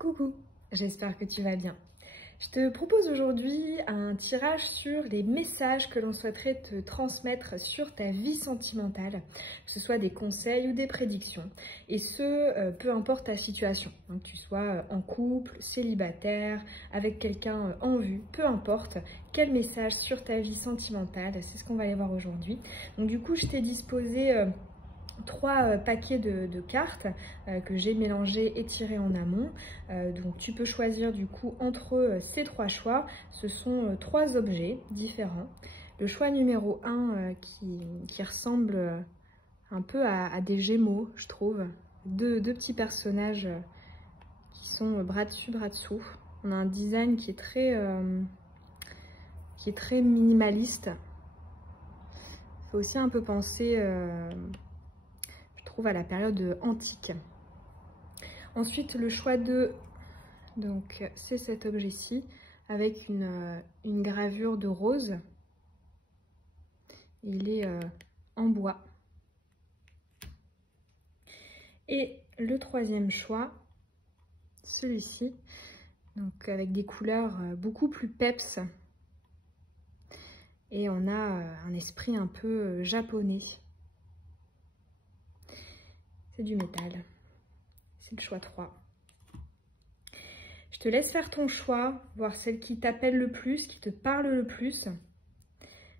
Coucou, j'espère que tu vas bien. Je te propose aujourd'hui un tirage sur les messages que l'on souhaiterait te transmettre sur ta vie sentimentale, que ce soit des conseils ou des prédictions, et ce, peu importe ta situation, donc que tu sois en couple, célibataire, avec quelqu'un en vue, peu importe, quel message sur ta vie sentimentale, c'est ce qu'on va aller voir aujourd'hui. Donc du coup, je t'ai disposé trois paquets de cartes que j'ai mélangées et tirées en amont. Donc tu peux choisir du coup entre ces trois choix. Ce sont trois objets différents. Le choix numéro 1 qui ressemble un peu à des Gémeaux, je trouve. Deux petits personnages qui sont bras dessus, bras dessous. On a un design qui est très minimaliste. Ça fait aussi un peu penser à la période antique. Ensuite, le choix 2, donc c'est cet objet-ci avec une gravure de rose. Il est en bois. Et le troisième choix, celui-ci, donc avec des couleurs beaucoup plus peps. Et on a un esprit un peu japonais. C'est du métal. C'est le choix 3. Je te laisse faire ton choix, voir celle qui t'appelle le plus, qui te parle le plus,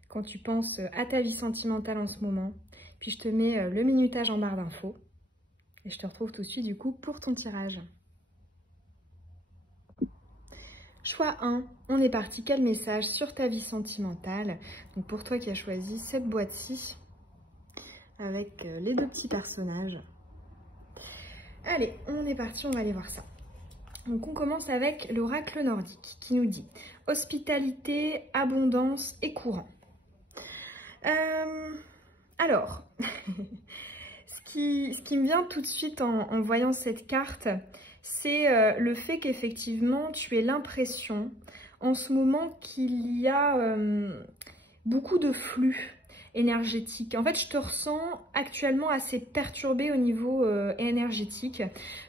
quand tu penses à ta vie sentimentale en ce moment. Puis je te mets le minutage en barre d'infos. Et je te retrouve tout de suite du coup pour ton tirage. Choix 1, on est parti. Quel message sur ta vie sentimentale? Donc pour toi qui as choisi cette boîte-ci, avec les deux petits personnages. Allez, on est parti, on va aller voir ça. Donc on commence avec l'oracle nordique qui nous dit hospitalité, abondance et courant. Alors, ce qui me vient tout de suite en voyant cette carte, c'est le fait qu'effectivement tu aies l'impression en ce moment qu'il y a beaucoup de flux énergétique. En fait, je te ressens actuellement assez perturbée au niveau énergétique.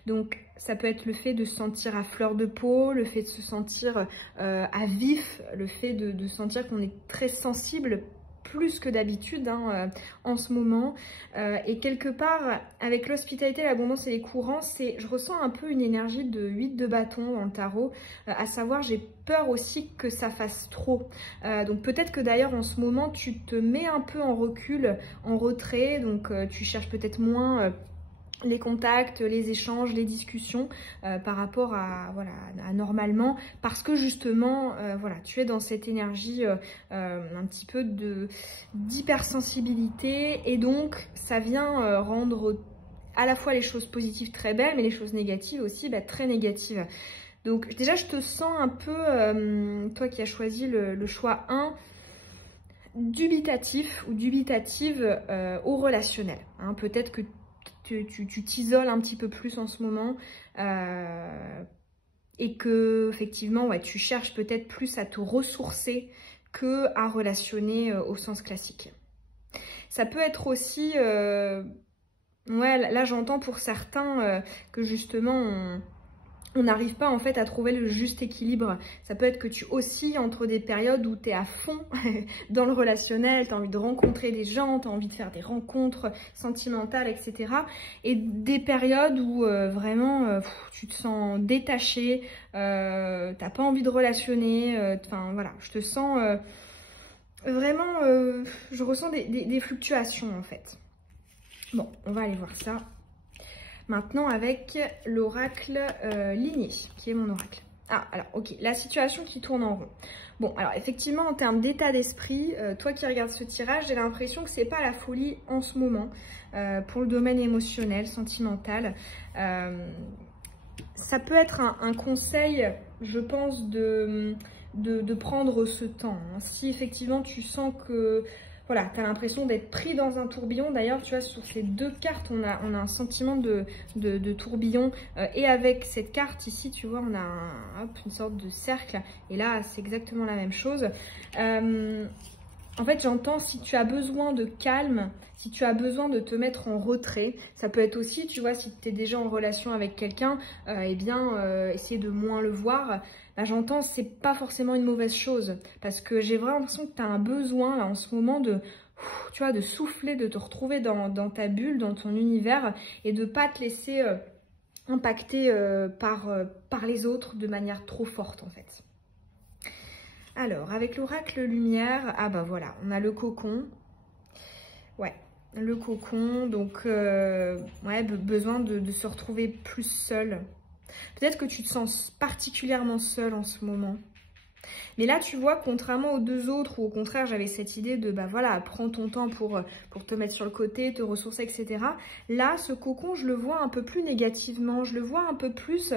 Donc, ça peut être le fait de se sentir à fleur de peau, le fait de se sentir à vif, le fait de sentir qu'on est très sensible, plus que d'habitude en ce moment. Et quelque part, avec l'hospitalité, l'abondance et les courants, je ressens un peu une énergie de 8 de bâton dans le tarot, à savoir j'ai peur aussi que ça fasse trop. Donc peut-être que d'ailleurs en ce moment, tu te mets un peu en recul, en retrait, donc tu cherches peut-être moins les contacts, les échanges, les discussions par rapport à normalement, parce que justement voilà, tu es dans cette énergie un petit peu d'hypersensibilité, et donc ça vient rendre à la fois les choses positives très belles, mais les choses négatives aussi très négatives. Donc déjà je te sens un peu, toi qui as choisi le choix 1, dubitatif ou dubitative au relationnel, hein. Peut-être que tu t'isoles un petit peu plus en ce moment et que effectivement ouais, tu cherches peut-être plus à te ressourcer que à relationner au sens classique. Ça peut être aussi, ouais, là j'entends pour certains que justement on n'arrive pas en fait à trouver le juste équilibre. Ça peut être que tu oscilles entre des périodes où tu es à fond dans le relationnel, tu as envie de rencontrer des gens, tu as envie de faire des rencontres sentimentales, etc. Et des périodes où vraiment tu te sens détaché, t'as pas envie de relationner, enfin voilà, je te sens vraiment, je ressens des fluctuations en fait. Bon, on va aller voir ça. Maintenant avec l'oracle ligné, qui est mon oracle. Ah, alors, ok, la situation qui tourne en rond. Bon, alors effectivement, en termes d'état d'esprit, toi qui regardes ce tirage, j'ai l'impression que c'est pas la folie en ce moment pour le domaine émotionnel, sentimental. Ça peut être un conseil, je pense, de prendre ce temps. Hein. Si effectivement tu sens que voilà, tu as l'impression d'être pris dans un tourbillon. D'ailleurs, tu vois, sur ces deux cartes, on a un sentiment de tourbillon. Et avec cette carte ici, tu vois, on a une sorte de cercle. Et là, c'est exactement la même chose. En fait, j'entends si tu as besoin de calme, si tu as besoin de te mettre en retrait. Ça peut être aussi, tu vois, si tu es déjà en relation avec quelqu'un, eh bien, essayer de moins le voir. Là, j'entends, c'est pas forcément une mauvaise chose. Parce que j'ai vraiment l'impression que tu as un besoin, là, en ce moment, tu vois, de souffler, de te retrouver dans ta bulle, dans ton univers, et de pas te laisser impacter par les autres de manière trop forte, en fait. Alors, avec l'oracle lumière, ah bah voilà, on a le cocon. Ouais, le cocon, donc ouais, besoin de se retrouver plus seul. Peut-être que tu te sens particulièrement seul en ce moment. Mais là, tu vois, contrairement aux deux autres, où au contraire, j'avais cette idée de, bah voilà, prends ton temps pour te mettre sur le côté, te ressourcer, etc. Là, ce cocon, je le vois un peu plus négativement. Je le vois un peu plus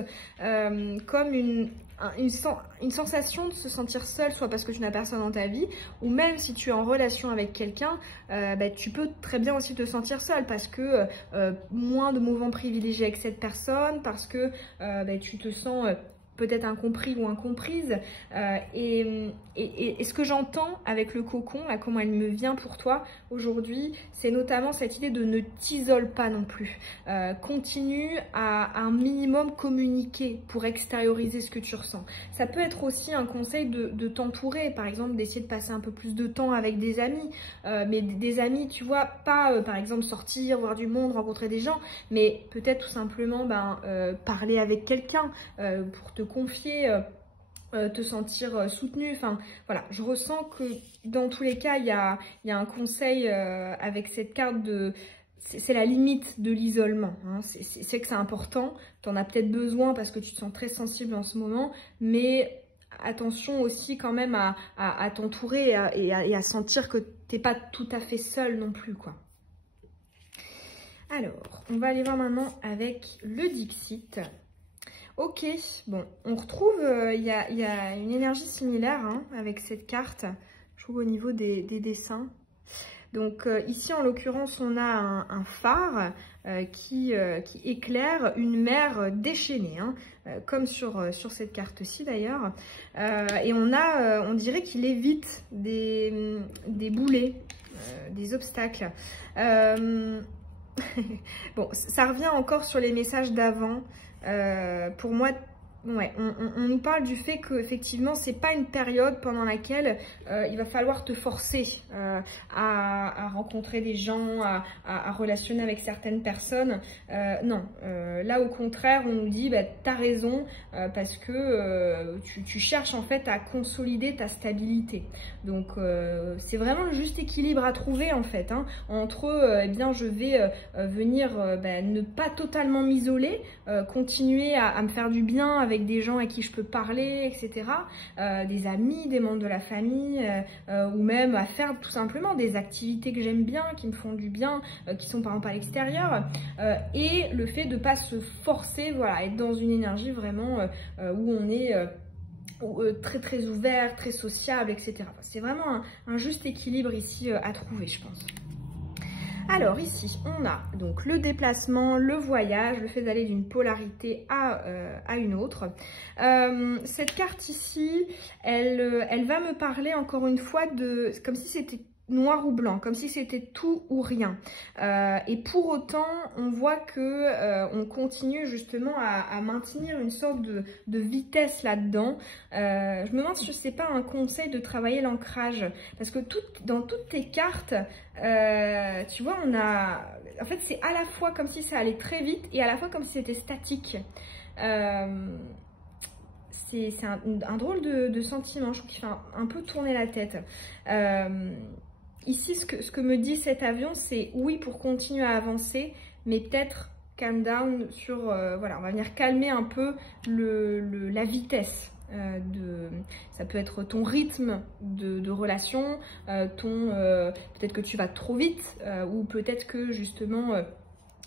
comme une sensation de se sentir seul, soit parce que tu n'as personne dans ta vie, ou même si tu es en relation avec quelqu'un, bah, tu peux très bien aussi te sentir seul, parce que moins de moments privilégiés avec cette personne, parce que bah, tu te sens peut-être incompris ou incomprise. Et ce que j'entends avec le cocon, là, comment elle me vient pour toi aujourd'hui, c'est notamment cette idée de ne t'isole pas non plus. Continue à un minimum communiquer pour extérioriser ce que tu ressens. Ça peut être aussi un conseil de t'entourer, par exemple d'essayer de passer un peu plus de temps avec des amis, mais des amis, tu vois, pas par exemple sortir, voir du monde, rencontrer des gens, mais peut-être tout simplement parler avec quelqu'un pour te confier, te sentir soutenu. Enfin voilà, je ressens que dans tous les cas il y a un conseil avec cette carte de... C'est la limite de l'isolement, hein. C'est que c'est important, tu en as peut-être besoin parce que tu te sens très sensible en ce moment, mais attention aussi quand même à t'entourer et à sentir que t'es pas tout à fait seul non plus, quoi. Alors, on va aller voir maintenant avec le Dixit. Ok, bon, on retrouve, il y a une énergie similaire hein, avec cette carte, je trouve au niveau des dessins. Donc ici, en l'occurrence, on a un phare qui éclaire une mer déchaînée, hein, comme sur cette carte-ci d'ailleurs. Et on dirait qu'il évite des boulets, des obstacles. Bon, ça revient encore sur les messages d'avant. Pour moi, ouais, on nous parle du fait qu'effectivement, c'est pas une période pendant laquelle il va falloir te forcer à rencontrer des gens, à relationner avec certaines personnes. Non, là au contraire, on nous dit, bah, t'as raison, parce que tu cherches en fait à consolider ta stabilité. Donc, c'est vraiment le juste équilibre à trouver en fait, hein, entre, eh bien, je vais venir ne pas totalement m'isoler, continuer à me faire du bien avec des gens à qui je peux parler, etc. Des amis, des membres de la famille, ou même à faire tout simplement des activités que j'aime bien, qui me font du bien, qui sont par exemple à l'extérieur. Et le fait de ne pas se forcer, voilà, être dans une énergie vraiment où on est... très très ouvert, très sociable, etc. C'est vraiment un juste équilibre ici à trouver, je pense. Alors ici, on a donc le déplacement, le voyage, le fait d'aller d'une polarité à une autre. Cette carte ici, elle va me parler encore une fois de... comme si c'était noir ou blanc, comme si c'était tout ou rien. Et pour autant, on voit que on continue justement à maintenir une sorte de vitesse là-dedans. Je me demande si c'est pas un conseil de travailler l'ancrage, parce que dans toutes tes cartes, tu vois, on a... En fait, c'est à la fois comme si ça allait très vite et à la fois comme si c'était statique. C'est un drôle de sentiment, je trouve qu'il fait un peu tourner la tête. Ici, ce que me dit cet avion, c'est oui pour continuer à avancer, mais peut-être calm down sur... voilà, on va venir calmer un peu la vitesse. Ça peut être ton rythme de relation, peut-être que tu vas trop vite, ou peut-être que justement...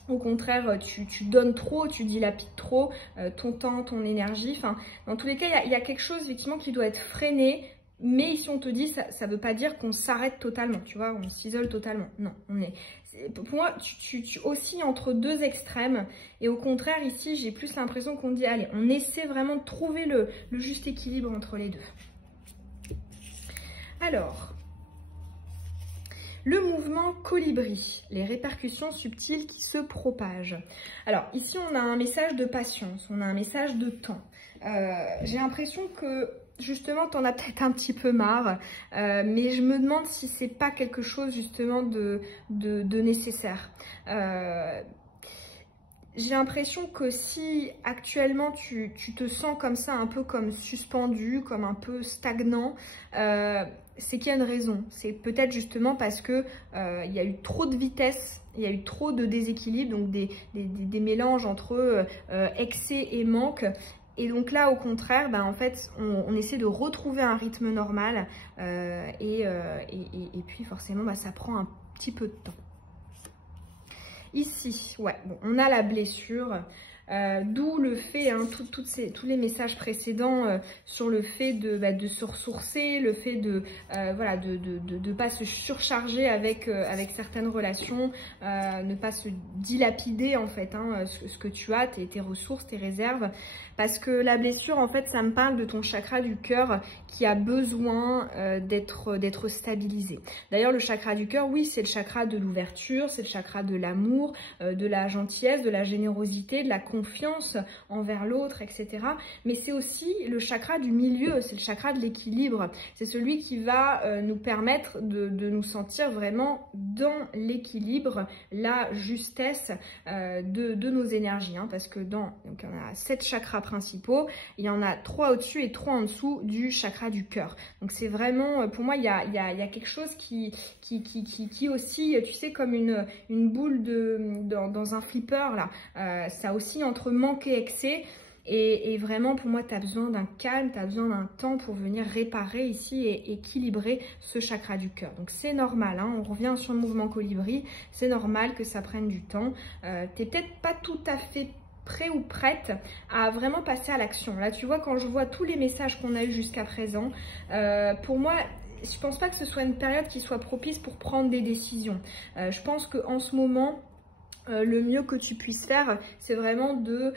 au contraire, tu donnes trop, tu dilapides trop ton temps, ton énergie. Enfin, dans tous les cas, il y a quelque chose effectivement qui doit être freiné. Mais ici, on te dit, ça ne veut pas dire qu'on s'arrête totalement, tu vois, on s'isole totalement. Non, pour moi, tu oscilles entre deux extrêmes. Et au contraire, ici, j'ai plus l'impression qu'on dit, allez, on essaie vraiment de trouver le juste équilibre entre les deux. Alors, Le mouvement colibri, les répercussions subtiles qui se propagent. Alors ici on a un message de patience, on a un message de temps. J'ai l'impression que justement t'en as peut-être un petit peu marre, mais je me demande si c'est pas quelque chose justement de nécessaire. J'ai l'impression que si actuellement tu te sens comme ça, un peu comme suspendu, comme un peu stagnant, c'est qu'il y a une raison. C'est peut-être justement parce que il y a eu trop de vitesse, il y a eu trop de déséquilibre, donc des mélanges entre excès et manque. Et donc là, au contraire, en fait, on essaie de retrouver un rythme normal et puis forcément, ça prend un petit peu de temps. Ici, ouais, bon, on a la blessure, d'où le fait, tous les messages précédents sur le fait de se ressourcer, le fait de ne pas se surcharger avec certaines relations, ne pas se dilapider en fait, ce que tu as, tes ressources, tes réserves. Parce que la blessure, en fait, ça me parle de ton chakra du cœur qui a besoin d'être stabilisé. D'ailleurs, le chakra du cœur, oui, c'est le chakra de l'ouverture, c'est le chakra de l'amour, de la gentillesse, de la générosité, de la confiance envers l'autre, etc. Mais c'est aussi le chakra du milieu, c'est le chakra de l'équilibre. C'est celui qui va nous permettre de nous sentir vraiment dans l'équilibre, la justesse de nos énergies. Parce que donc on a 7 chakras principaux, il y en a 3 au-dessus et 3 en dessous du chakra du cœur. Donc c'est vraiment, pour moi, il y a quelque chose qui oscille, tu sais, comme une boule dans un flipper, là. Ça oscille entre manque et excès. Et vraiment, pour moi, tu as besoin d'un calme, tu as besoin d'un temps pour venir réparer ici et équilibrer ce chakra du cœur. Donc, c'est normal, on revient sur le mouvement colibri, c'est normal que ça prenne du temps. Tu n'es peut-être pas tout à fait prêt ou prête à vraiment passer à l'action. Là, tu vois, quand je vois tous les messages qu'on a eus jusqu'à présent, pour moi, je pense pas que ce soit une période qui soit propice pour prendre des décisions. Je pense qu'en ce moment, le mieux que tu puisses faire, c'est vraiment de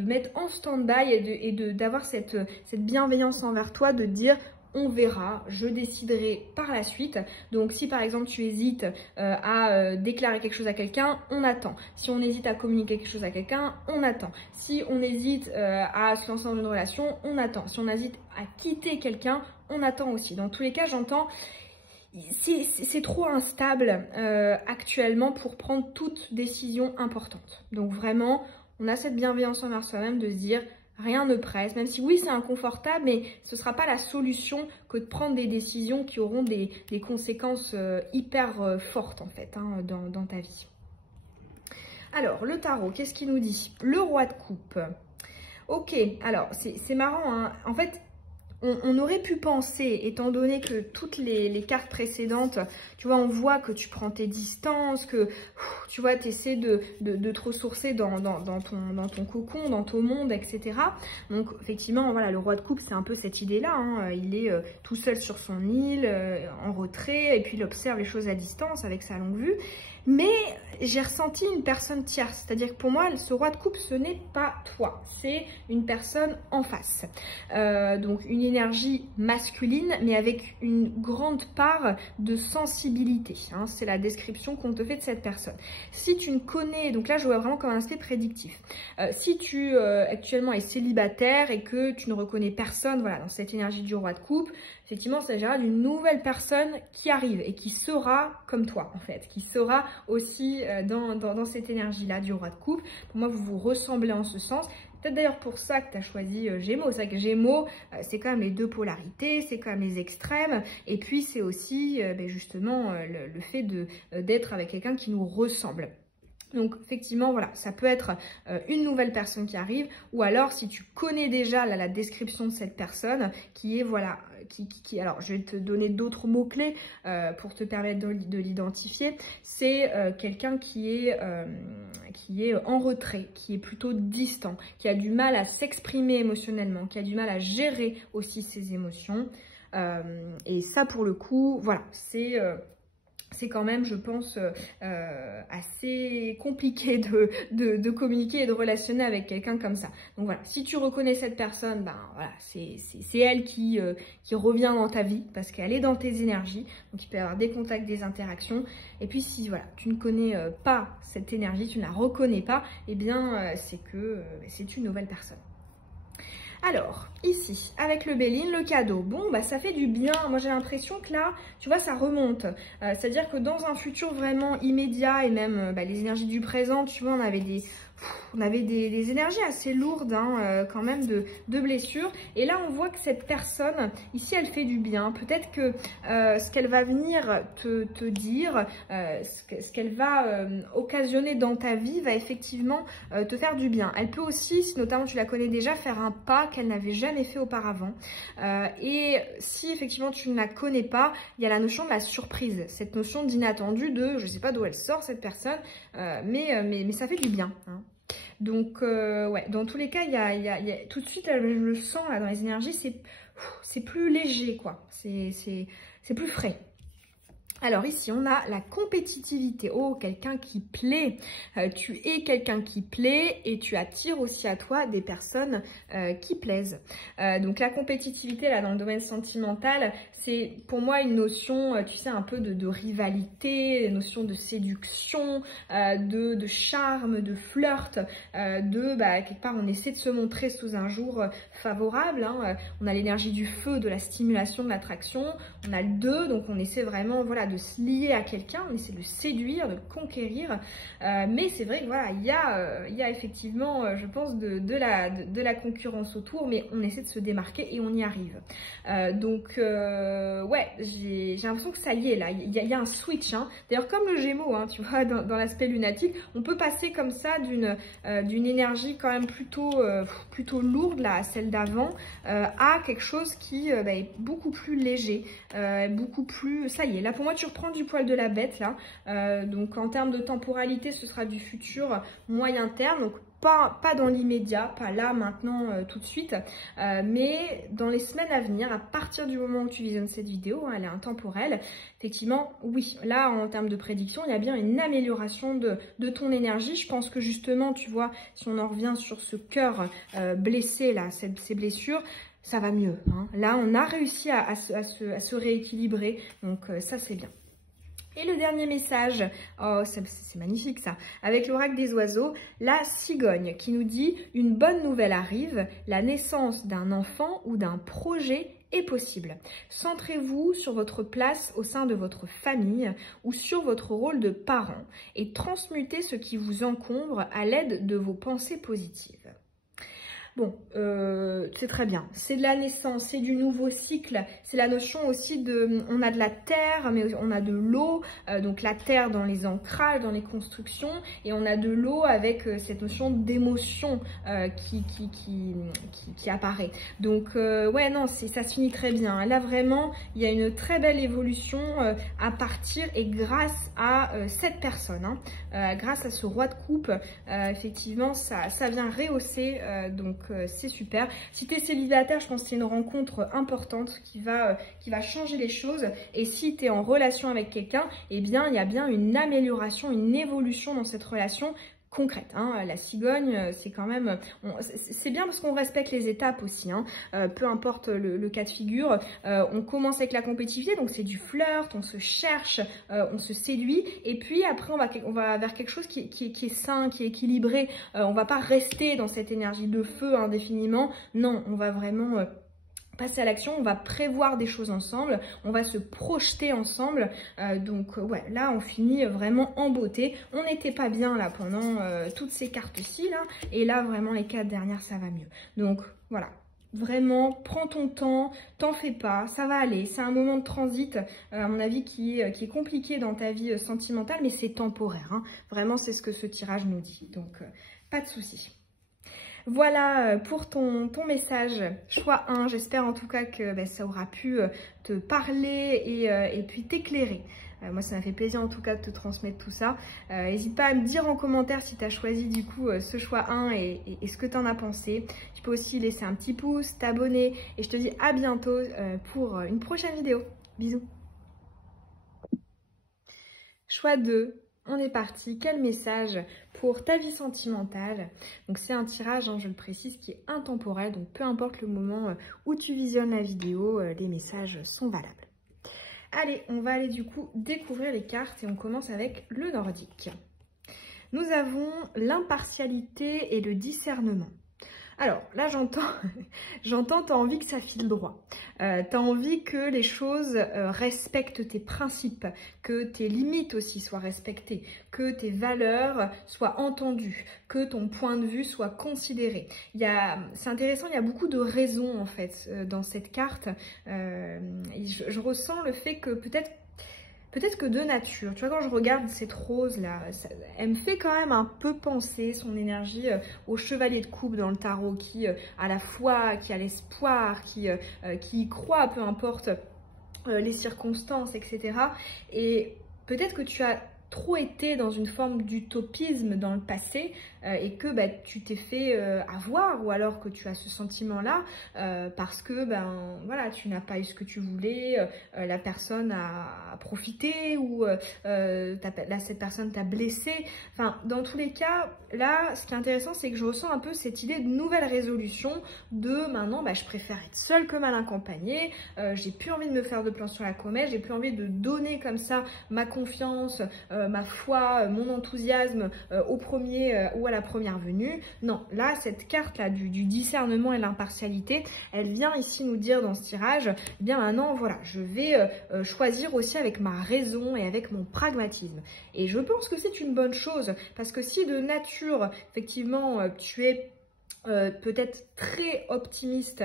mettre en stand-by et d'avoir cette bienveillance envers toi, de dire on verra, je déciderai par la suite. Donc si par exemple tu hésites à déclarer quelque chose à quelqu'un, on attend. Si on hésite à communiquer quelque chose à quelqu'un, on attend. Si on hésite à se lancer dans une relation, on attend. Si on hésite à quitter quelqu'un, on attend aussi. Dans tous les cas, j'entends, c'est trop instable actuellement pour prendre toute décision importante. Donc vraiment, on a cette bienveillance envers soi-même de se dire rien ne presse, même si oui c'est inconfortable, mais ce ne sera pas la solution que de prendre des décisions qui auront des conséquences hyper fortes en fait dans ta vie. Alors le tarot, qu'est-ce qu'il nous dit? Le roi de coupe. Ok, alors c'est marrant, en fait on aurait pu penser, étant donné que toutes les cartes précédentes, tu vois, on voit que tu prends tes distances, que tu vois, tu essaies de te ressourcer dans ton cocon, dans ton monde, etc. Donc, effectivement, voilà, le roi de coupe, c'est un peu cette idée-là. Il est tout seul sur son île, en retrait, et puis il observe les choses à distance avec sa longue vue. Mais j'ai ressenti une personne tierce, c'est-à-dire que pour moi, ce roi de coupe, ce n'est pas toi, c'est une personne en face. Donc une énergie masculine, mais avec une grande part de sensibilité. C'est la description qu'on te fait de cette personne. Si tu ne connais, donc là je vois vraiment comme un aspect prédictif. Si tu actuellement es célibataire et que tu ne reconnais personne, voilà, dans cette énergie du roi de coupe, effectivement, il s'agira d'une nouvelle personne qui arrive et qui sera comme toi, en fait, qui sera aussi dans cette énergie-là du roi de coupe. Pour moi, vous vous ressemblez en ce sens. Peut-être d'ailleurs pour ça que tu as choisi Gémeaux. C'est vrai que Gémeaux, c'est quand même les deux polarités, c'est quand même les extrêmes. Et puis, c'est aussi justement le fait d'être avec quelqu'un qui nous ressemble. Donc effectivement, voilà, ça peut être une nouvelle personne qui arrive, ou alors si tu connais déjà la description de cette personne, qui est, voilà, alors je vais te donner d'autres mots-clés pour te permettre de l'identifier, c'est quelqu'un qui est en retrait, qui est plutôt distant, qui a du mal à s'exprimer émotionnellement, qui a du mal à gérer aussi ses émotions, et ça pour le coup, voilà, c'est quand même, je pense, assez c'est compliqué de communiquer et de relationner avec quelqu'un comme ça. Donc voilà, si tu reconnais cette personne, ben voilà, c'est elle qui revient dans ta vie parce qu'elle est dans tes énergies. Donc il peut y avoir des contacts, des interactions. Et puis si voilà, tu ne connais pas cette énergie, tu ne la reconnais pas, eh bien c'est que c'est une nouvelle personne. Alors, ici, avec le Béline, le cadeau, bon, bah ça fait du bien. Moi, j'ai l'impression que là, tu vois, ça remonte. C'est-à-dire que dans un futur vraiment immédiat et même les énergies du présent, tu vois, on avait des énergies assez lourdes quand même de blessures. Et là, on voit que cette personne, ici, elle fait du bien. Peut-être que ce qu'elle va venir te dire, ce qu'elle va occasionner dans ta vie va effectivement te faire du bien. Elle peut aussi, si notamment tu la connais déjà, faire un pas qu'elle n'avait jamais fait auparavant. Et si effectivement tu ne la connais pas, il y a la notion de la surprise, cette notion d'inattendu de je ne sais pas d'où elle sort cette personne, mais ça fait du bien. Hein. Donc ouais, dans tous les cas, il y a tout de suite, je le sens là dans les énergies, c'est plus léger quoi, c'est plus frais. Alors ici, on a la compétitivité. Oh, quelqu'un qui plaît. Tu es quelqu'un qui plaît et tu attires aussi à toi des personnes qui plaisent. Donc la compétitivité, là, dans le domaine sentimental, c'est pour moi une notion, tu sais, un peu de rivalité, une notion de séduction, de charme, de flirt, quelque part, on essaie de se montrer sous un jour favorable. Hein. On a l'énergie du feu, de la stimulation, de l'attraction. On a le 2, donc on essaie vraiment, voilà, de se lier à quelqu'un, on essaie de le séduire, de le conquérir, mais c'est vrai que voilà, il y a effectivement, je pense, de la concurrence autour, mais on essaie de se démarquer et on y arrive. Ouais, j'ai l'impression que ça y est là, il y a un switch, hein. D'ailleurs comme le Gémeaux, hein, tu vois, dans l'aspect lunatique, on peut passer comme ça d'une énergie quand même plutôt lourde là, à celle d'avant, à quelque chose qui est beaucoup plus léger, beaucoup plus, ça y est, là pour moi tu reprends du poil de la bête là, donc en termes de temporalité ce sera du futur moyen terme, donc pas dans l'immédiat, pas là maintenant tout de suite, mais dans les semaines à venir, à partir du moment où tu visionnes cette vidéo, hein, elle est intemporelle, effectivement oui, là en termes de prédiction il y a bien une amélioration de ton énergie. Je pense que justement tu vois, si on en revient sur ce cœur blessé là, ces blessures, ça va mieux. Hein. Là, on a réussi à se rééquilibrer, donc ça, c'est bien. Et le dernier message, oh, c'est magnifique ça, avec l'oracle des oiseaux, la cigogne qui nous dit « Une bonne nouvelle arrive, la naissance d'un enfant ou d'un projet est possible. Centrez-vous sur votre place au sein de votre famille ou sur votre rôle de parent et transmutez ce qui vous encombre à l'aide de vos pensées positives. » Bon, c'est très bien. C'est de la naissance, c'est du nouveau cycle. C'est la notion aussi de... On a de la terre, mais on a de l'eau. Donc la terre dans les ancrages, dans les constructions. Et on a de l'eau avec cette notion d'émotion qui apparaît. Donc, ouais, non, ça se finit très bien. Là, vraiment, il y a une très belle évolution à partir et grâce à cette personne. Hein, grâce à ce roi de coupe, effectivement, ça vient rehausser. Donc, c'est super. Si tu es célibataire, je pense que c'est une rencontre importante qui va changer les choses. Et si tu es en relation avec quelqu'un, eh bien, il y a bien une amélioration, une évolution dans cette relation concrète. Hein. La cigogne, c'est quand même... C'est bien parce qu'on respecte les étapes aussi. Hein. Peu importe le cas de figure. On commence avec la compétitivité, donc c'est du flirt, on se cherche, on se séduit. Et puis après, on va vers quelque chose qui est sain, qui est équilibré. On va pas rester dans cette énergie de feu indéfiniment. Non, on va vraiment... passer à l'action, on va prévoir des choses ensemble, on va se projeter ensemble, donc ouais, là on finit vraiment en beauté. On n'était pas bien là pendant toutes ces cartes-ci là, et là vraiment les 4 dernières ça va mieux. Donc voilà, vraiment prends ton temps, t'en fais pas, ça va aller. C'est un moment de transit à mon avis qui est compliqué dans ta vie sentimentale, mais c'est temporaire, hein. Vraiment c'est ce que ce tirage nous dit, donc pas de souci. Voilà pour ton message, choix 1. J'espère en tout cas que ça aura pu te parler et puis t'éclairer. Moi, ça m'a fait plaisir en tout cas de te transmettre tout ça. N'hésite pas à me dire en commentaire si tu as choisi du coup ce choix 1 et ce que tu en as pensé. Tu peux aussi laisser un petit pouce, t'abonner et je te dis à bientôt pour une prochaine vidéo. Bisous. Choix 2. on est parti. Quel message pour ta vie sentimentale? Donc c'est un tirage, hein, je le précise, qui est intemporel. Donc peu importe le moment où tu visionnes la vidéo, les messages sont valables. Allez, on va aller du coup découvrir les cartes et on commence avec le nordique. Nous avons l'impartialité et le discernement. Alors là j'entends, tu as envie que ça file droit, tu as envie que les choses respectent tes principes, que tes limites aussi soient respectées, que tes valeurs soient entendues, que ton point de vue soit considéré. C'est intéressant, il y a beaucoup de raisons en fait dans cette carte. Je ressens le fait que peut-être que de nature, tu vois, quand je regarde cette rose-là, elle me fait quand même un peu penser son énergie au chevalier de coupe dans le tarot qui a la foi, qui a l'espoir, qui y croit, peu importe les circonstances, etc. Et peut-être que tu as trop été dans une forme d'utopisme dans le passé et que tu t'es fait avoir, ou alors que tu as ce sentiment-là parce que voilà, tu n'as pas eu ce que tu voulais, la personne a profité ou là cette personne t'a blessé. Enfin, dans tous les cas, là, ce qui est intéressant, c'est que je ressens un peu cette idée de nouvelle résolution de maintenant, je préfère être seule que mal accompagnée, j'ai plus envie de me faire de plans sur la comète, j'ai plus envie de donner comme ça ma confiance, ma foi, mon enthousiasme au premier ou à la première venue. Non, là, cette carte-là du discernement et l'impartialité, elle vient ici nous dire dans ce tirage, eh bien maintenant, voilà, je vais choisir aussi avec ma raison et avec mon pragmatisme. Et je pense que c'est une bonne chose, parce que si de nature, effectivement, tu es peut-être très optimiste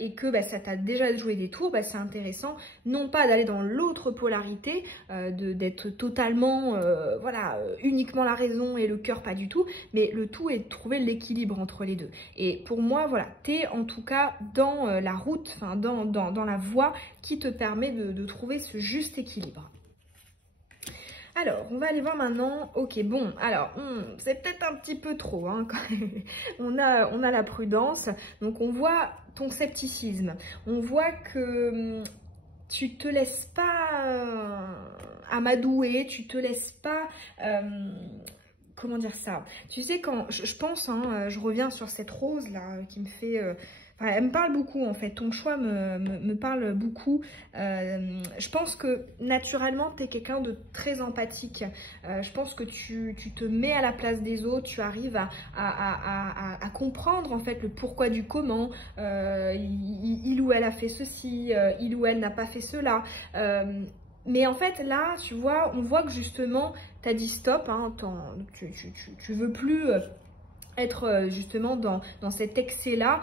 et que ça t'a déjà joué des tours, c'est intéressant non pas d'aller dans l'autre polarité, d'être totalement voilà, uniquement la raison et le cœur pas du tout, mais le tout est de trouver l'équilibre entre les deux. Et pour moi, voilà, t'es en tout cas dans la route, enfin dans la voie qui te permet de trouver ce juste équilibre. Alors, on va aller voir maintenant. Ok, bon, alors, c'est peut-être un petit peu trop, hein, quand on a la prudence. Donc, on voit ton scepticisme. On voit que tu te laisses pas amadouer, tu te laisses pas... comment dire ça? Tu sais, quand je pense, hein, je reviens sur cette rose-là qui me fait... Enfin, elle me parle beaucoup en fait, ton choix me parle beaucoup. Je pense que naturellement tu es quelqu'un de très empathique. Je pense que tu te mets à la place des autres, tu arrives à comprendre en fait le pourquoi du comment. Il ou elle a fait ceci, il ou elle n'a pas fait cela. Mais en fait là, tu vois, on voit que justement tu as dit stop, hein, tu veux plus... être justement dans cet excès-là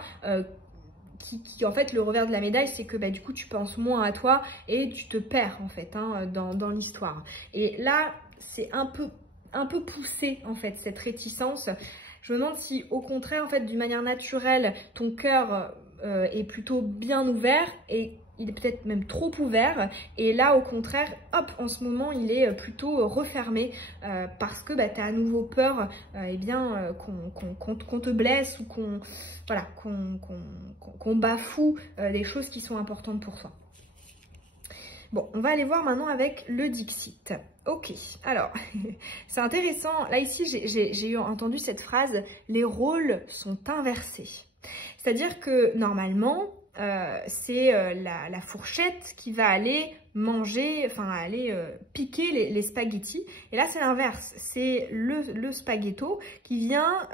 qui en fait le revers de la médaille, c'est que du coup tu penses moins à toi et tu te perds en fait hein, dans l'histoire. Et là c'est un peu poussé en fait cette réticence. Je me demande si au contraire en fait d'une manière naturelle ton cœur est plutôt bien ouvert et il est peut-être même trop ouvert, et là au contraire, hop, en ce moment il est plutôt refermé parce que tu as à nouveau peur qu'on te blesse ou qu'on bafoue des choses qui sont importantes pour toi. Bon, on va aller voir maintenant avec le Dixit. Ok, alors, c'est intéressant. Là, ici, j'ai entendu cette phrase, les rôles sont inversés. C'est-à-dire que, normalement, c'est la fourchette qui va aller manger, enfin aller piquer les spaghettis. Et là c'est l'inverse, c'est le spaghetto qui vient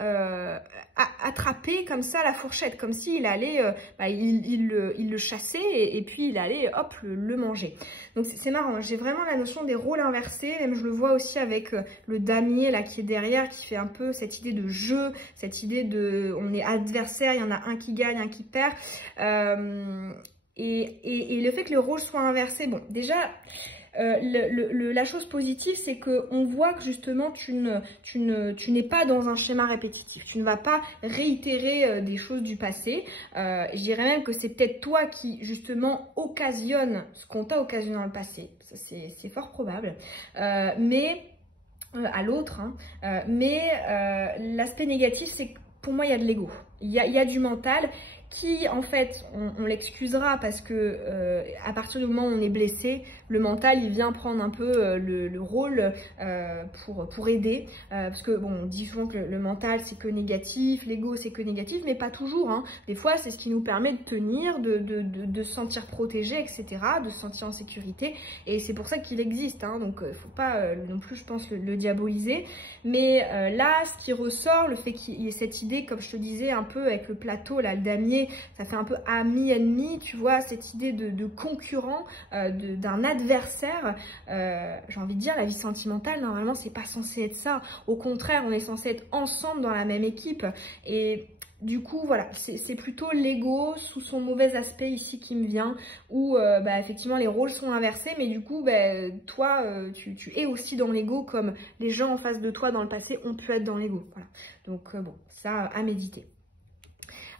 attraper comme ça la fourchette, comme s'il allait, il le chassait et puis il allait hop le manger. Donc c'est marrant, j'ai vraiment la notion des rôles inversés, même je le vois aussi avec le damier là qui est derrière, qui fait un peu cette idée de jeu, cette idée de on est adversaire, il y en a un qui gagne, un qui perd. Et le fait que le rôle soit inversé, bon, déjà, la chose positive, c'est qu'on voit que justement, tu n'es pas dans un schéma répétitif. Tu ne vas pas réitérer des choses du passé. Je dirais même que c'est peut-être toi qui, justement, occasionne ce qu'on t'a occasionné dans le passé. Ça, c'est fort probable. Mais, à l'autre, hein, l'aspect négatif, c'est que pour moi, il y a de l'ego. Il y a du mental. qui en fait, on l'excusera parce que à partir du moment où on est blessé, le mental il vient prendre un peu le rôle pour aider, parce que bon, on dit souvent que le mental c'est que négatif, l'ego c'est que négatif, mais pas toujours, hein. Des fois c'est ce qui nous permet de tenir, de se sentir protégé, etc., de se sentir en sécurité, et c'est pour ça qu'il existe, hein. Donc faut pas non plus, je pense, le diaboliser, mais là ce qui ressort, le fait qu'il y ait cette idée, comme je te disais, un peu avec le plateau là, le damier, ça fait un peu ami-ennemi, tu vois, cette idée de concurrent, d'un adversaire. J'ai envie de dire, la vie sentimentale, normalement, c'est pas censé être ça. Au contraire, on est censé être ensemble dans la même équipe. Et du coup, voilà, c'est plutôt l'ego sous son mauvais aspect ici qui me vient, où effectivement les rôles sont inversés, mais du coup, toi, tu es aussi dans l'ego comme les gens en face de toi dans le passé ont pu être dans l'ego. Voilà. Donc bon, ça à méditer.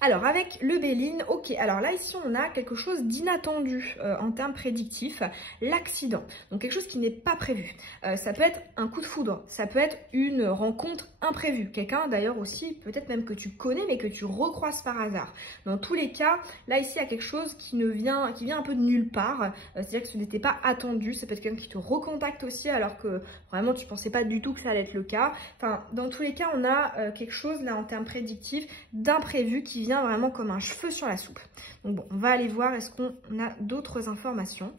Alors, avec le Béline, ok, alors là, ici, on a quelque chose d'inattendu en termes prédictifs, l'accident. Donc, quelque chose qui n'est pas prévu. Ça peut être un coup de foudre, ça peut être une rencontre imprévue. Quelqu'un, d'ailleurs, aussi, peut-être même que tu connais, mais que tu recroises par hasard. Dans tous les cas, là, ici, il y a quelque chose qui vient un peu de nulle part. C'est-à-dire que ce n'était pas attendu. Ça peut être quelqu'un qui te recontacte aussi, alors que vraiment, tu ne pensais pas du tout que ça allait être le cas. Enfin, dans tous les cas, on a quelque chose, là, en termes prédictifs, d'imprévu qui vient vraiment comme un cheveu sur la soupe. Donc bon, on va aller voir, est-ce qu'on a d'autres informations.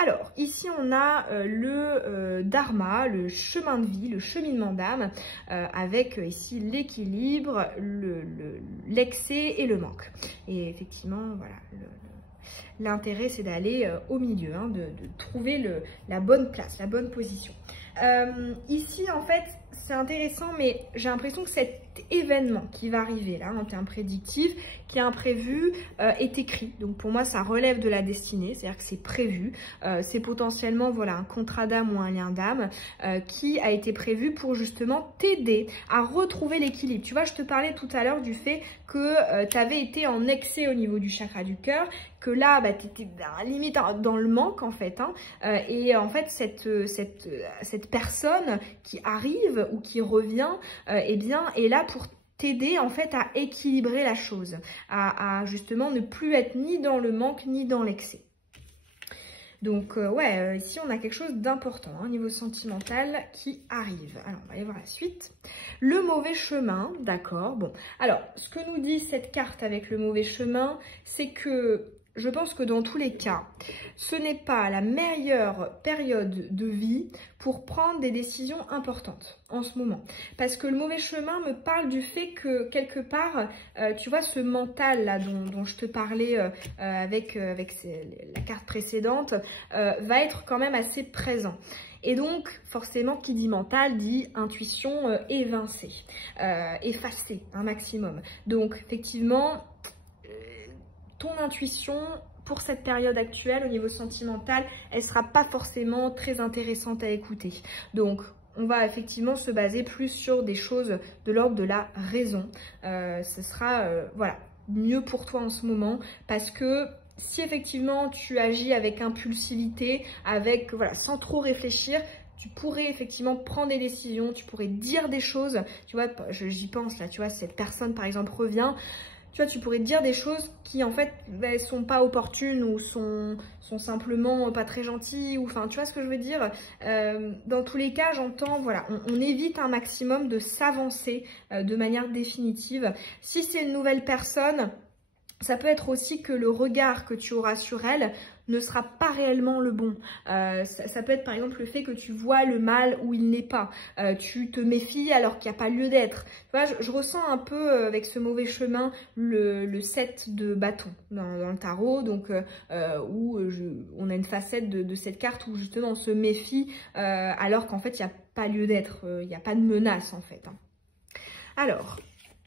Alors, ici on a le dharma, le chemin de vie, le cheminement d'âme, avec ici l'équilibre, l'excès et le manque. Et effectivement, voilà, l'intérêt c'est d'aller au milieu, hein, de trouver la bonne place, la bonne position. Ici en fait, c'est intéressant, mais j'ai l'impression que cet événement qui va arriver là en termes prédictifs, qui est imprévu, est écrit. Donc pour moi, ça relève de la destinée, c'est-à-dire que c'est prévu. C'est potentiellement voilà, un contrat d'âme ou un lien d'âme qui a été prévu pour justement t'aider à retrouver l'équilibre. Tu vois, je te parlais tout à l'heure du fait que tu avais été en excès au niveau du chakra du cœur, que là, tu étais limite dans le manque en fait. Hein, et en fait, cette personne qui arrive ou qui revient, eh bien, est là pour t'aider en fait à équilibrer la chose, à justement ne plus être ni dans le manque ni dans l'excès. Donc ouais, ici on a quelque chose d'important au niveau sentimental qui arrive. Alors on va aller voir la suite. Le mauvais chemin, d'accord. Bon, alors ce que nous dit cette carte avec le mauvais chemin, c'est que je pense que dans tous les cas, ce n'est pas la meilleure période de vie pour prendre des décisions importantes en ce moment. Parce que le mauvais chemin me parle du fait que quelque part, tu vois, ce mental là dont je te parlais avec la carte précédente, va être quand même assez présent. Et donc, forcément, qui dit mental dit intuition évincée, effacée un maximum. Donc, effectivement, ton intuition pour cette période actuelle au niveau sentimental, elle sera pas forcément très intéressante à écouter. Donc, on va effectivement se baser plus sur des choses de l'ordre de la raison. Ce sera voilà, mieux pour toi en ce moment parce que si effectivement tu agis avec impulsivité, avec voilà, sans trop réfléchir, tu pourrais effectivement prendre des décisions, tu pourrais dire des choses. Tu vois, j'y pense là, tu vois, cette personne par exemple revient. Tu vois, tu pourrais dire des choses qui, en fait, elles sont pas opportunes ou sont simplement pas très gentilles. Ou, enfin, tu vois ce que je veux dire? Dans tous les cas, j'entends, voilà, on évite un maximum de s'avancer de manière définitive. Si c'est une nouvelle personne, ça peut être aussi que le regard que tu auras sur elle ne sera pas réellement le bon. Ça peut être par exemple le fait que tu vois le mal où il n'est pas. Tu te méfies alors qu'il n'y a pas lieu d'être. Tu vois, je ressens un peu avec ce mauvais chemin le 7 de bâton dans le tarot, donc où on a une facette de cette carte où justement on se méfie alors qu'en fait il n'y a pas lieu d'être, il n'y a pas de menace en fait. Hein. Alors...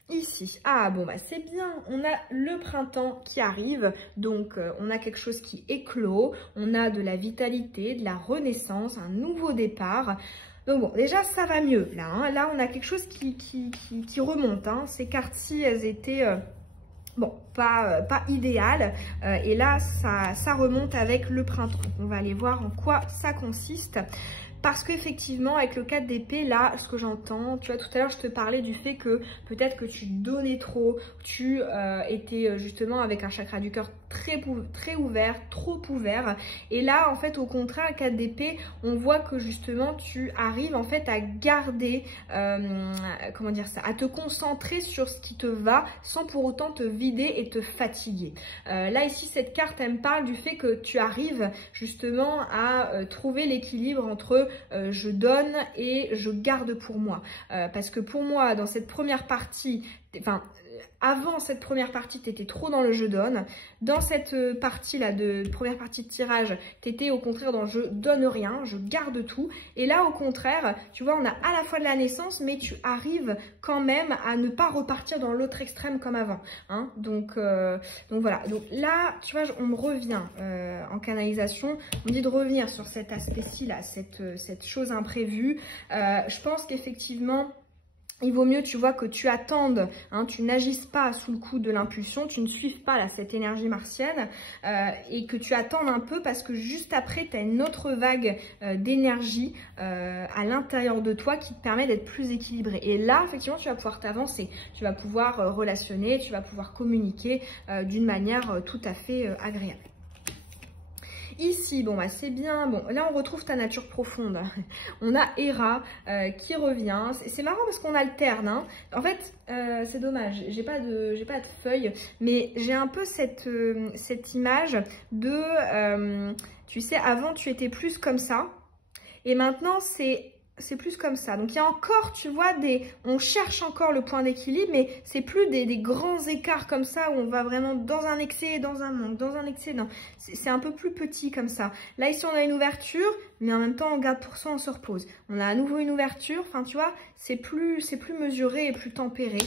ici, ah bon bah c'est bien, on a le printemps qui arrive, donc on a quelque chose qui éclot, on a de la vitalité, de la renaissance, un nouveau départ. Donc bon, déjà ça va mieux là, hein. Là on a quelque chose qui remonte, hein. Ces cartes-ci elles étaient... bon, pas idéal. Et là, ça remonte avec le printemps. On va aller voir en quoi ça consiste. Parce qu'effectivement, avec le 4 d'épée, là, ce que j'entends, tu vois, tout à l'heure, je te parlais du fait que peut-être que tu donnais trop, tu étais justement avec un chakra du cœur très ouvert, trop ouvert. Et là, en fait, au contraire, le 4 d'épée, on voit que justement, tu arrives en fait à garder, comment dire ça, à te concentrer sur ce qui te va sans pour autant te vider et te fatiguer. Là, ici, cette carte, elle me parle du fait que tu arrives justement à trouver l'équilibre entre je donne et je garde pour moi. Parce que pour moi, dans cette première partie, enfin, avant cette première partie, tu étais trop dans le je donne. Dans cette partie-là, première partie de tirage, tu étais au contraire dans je donne rien, je garde tout. Et là, au contraire, tu vois, on a à la fois de la naissance, mais tu arrives quand même à ne pas repartir dans l'autre extrême comme avant. Hein. Donc voilà. Donc là, tu vois, on me revient en canalisation. On me dit de revenir sur cet aspect-ci, là, cette chose imprévue. Je pense qu'effectivement, il vaut mieux, tu vois, que tu attendes, hein, tu n'agisses pas sous le coup de l'impulsion, tu ne suives pas là, cette énergie martienne et que tu attendes un peu parce que juste après, tu as une autre vague d'énergie à l'intérieur de toi qui te permet d'être plus équilibré. Et là, effectivement, tu vas pouvoir t'avancer, tu vas pouvoir relationner, tu vas pouvoir communiquer d'une manière tout à fait agréable. Ici, bon bah c'est bien, bon là on retrouve ta nature profonde, on a Héra qui revient, c'est marrant parce qu'on alterne, hein. En fait c'est dommage, j'ai pas de feuille, mais j'ai un peu cette image de, tu sais avant tu étais plus comme ça, et maintenant c'est plus comme ça. Donc il y a encore, tu vois, on cherche encore le point d'équilibre, mais c'est plus des grands écarts comme ça où on va vraiment dans un excès, dans un manque, dans un excès. C'est un peu plus petit comme ça. Là ici on a une ouverture, mais en même temps on garde pour soi, on se repose. On a à nouveau une ouverture, enfin tu vois, c'est plus mesuré et plus tempéré.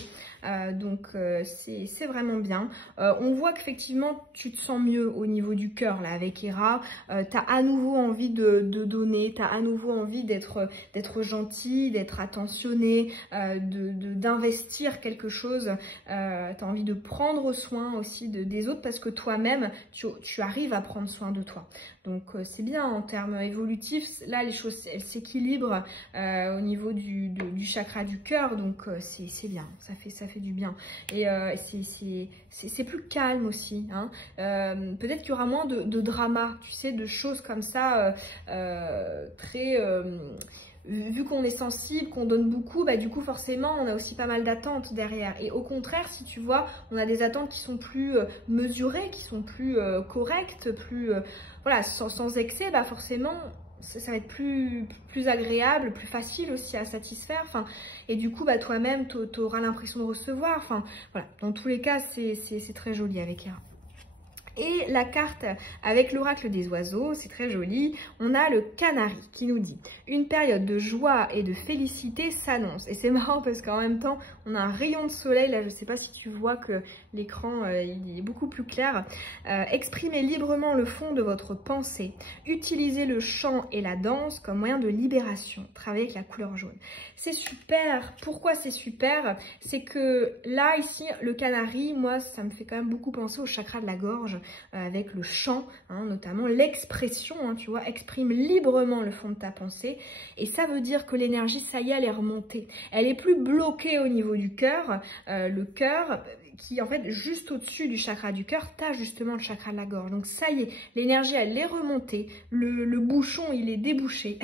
Donc c'est vraiment bien. On voit qu'effectivement tu te sens mieux au niveau du cœur là avec Héra. Tu as à nouveau envie de donner, tu as à nouveau envie d'être gentil, d'être attentionné, d'investir quelque chose. Tu as envie de prendre soin aussi des autres parce que toi-même tu arrives à prendre soin de toi. Donc c'est bien en termes évolutifs. Là les choses elles s'équilibrent au niveau du chakra du cœur, donc c'est bien, ça fait du bien. Et c'est plus calme aussi. Hein. Peut-être qu'il y aura moins de drama, tu sais, de choses comme ça très... vu qu'on est sensible, qu'on donne beaucoup, bah du coup forcément on a aussi pas mal d'attentes derrière. Et au contraire, si tu vois, on a des attentes qui sont plus mesurées, qui sont plus correctes, plus voilà, sans excès, bah forcément ça va être plus agréable, plus facile aussi à satisfaire. Enfin, et du coup, bah toi-même, tu auras l'impression de recevoir. Enfin, voilà. Dans tous les cas, c'est très joli avec Héra. Et la carte avec l'oracle des oiseaux, c'est très joli. On a le canari qui nous dit « Une période de joie et de félicité s'annonce ». Et c'est marrant parce qu'en même temps, on a un rayon de soleil. Là, je ne sais pas si tu vois que l'écran il est beaucoup plus clair. Exprimez librement le fond de votre pensée. Utilisez le chant et la danse comme moyen de libération. Travaillez avec la couleur jaune. C'est super. Pourquoi c'est super? C'est que là, ici, le canari, moi, ça me fait quand même beaucoup penser au chakra de la gorge. Avec le chant, hein, notamment l'expression, hein, tu vois, exprime librement le fond de ta pensée. Et ça veut dire que l'énergie, ça y est, elle est remontée. Elle est plus bloquée au niveau du cœur. Le cœur qui, en fait, juste au-dessus du chakra du cœur, tu as justement le chakra de la gorge. Donc ça y est, l'énergie, elle est remontée. Le bouchon, il est débouché.